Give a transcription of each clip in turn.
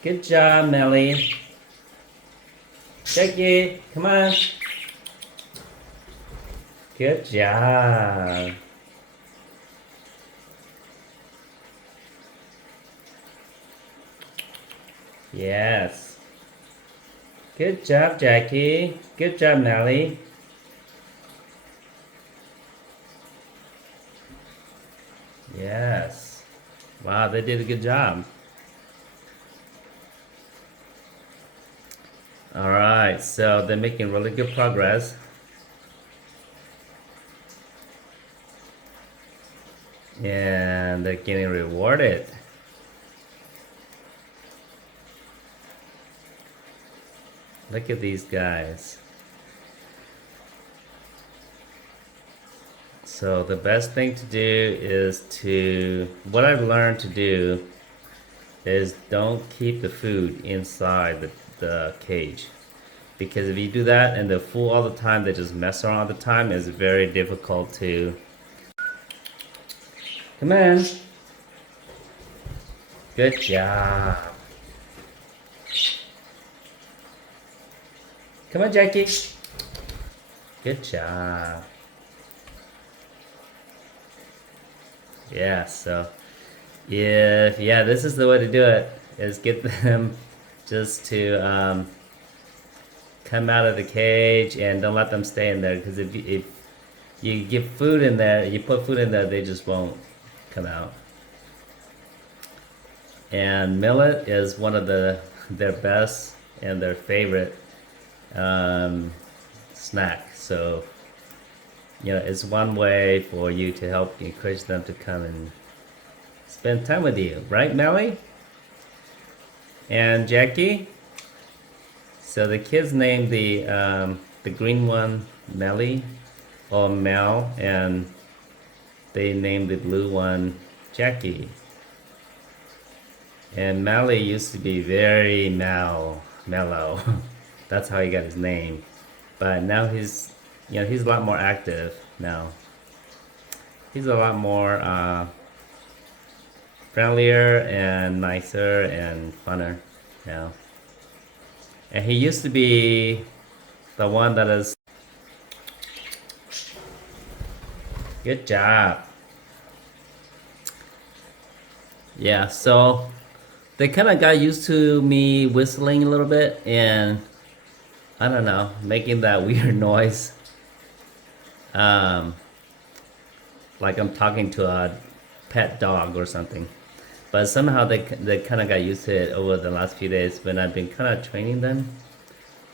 Good job, Melly. Jackie, come on. Good job. Yes. Good job, Jackie. Good job, Melly. Yes. Wow, they did a good job. Alright, so they're making really good progress. And they're getting rewarded. Look at these guys. So the best thing to do is what I've learned to do is don't keep the food inside the cage. Because if you do that and they're full all the time, they just mess around all the time, it's very difficult to... Come on. Good job. Come on, Jackie. Good job. Yeah, so this is the way to do it, is get them just to come out of the cage and don't let them stay in there, because if you give food in there, you put food in there, they just won't come out. And millet is one of their best and their favorite snack. So it's one way for you to help encourage them to come and spend time with you, right, Melly? And Jackie? So the kids named the green one Melly or Mel, and they named the blue one Jackie. And Melly used to be very mellow. That's how he got his name. But now he's a lot more active now. He's a lot more friendlier and nicer and funner now. And he used to be the one that is... Good job. Yeah, so they kind of got used to me whistling a little bit and I don't know, making that weird noise. Like I'm talking to a pet dog or something. But somehow they kind of got used to it over the last few days when I've been kind of training them.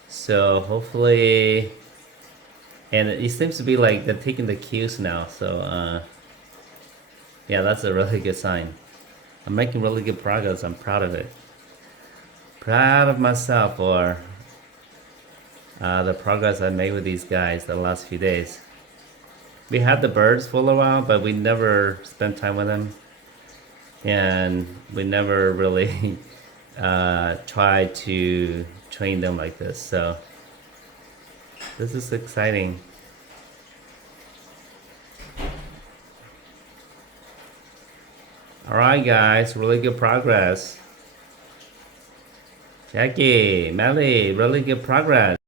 So hopefully, and it seems to be like they're taking the cues now. So yeah, that's a really good sign. I'm making really good progress. I'm proud of it. Proud of myself for the progress I made with these guys the last few days. We had the birds for a while, but we never spent time with them. And we never really tried to train them like this. So this is exciting. Alright guys, really good progress. Jackie, Melly, really good progress.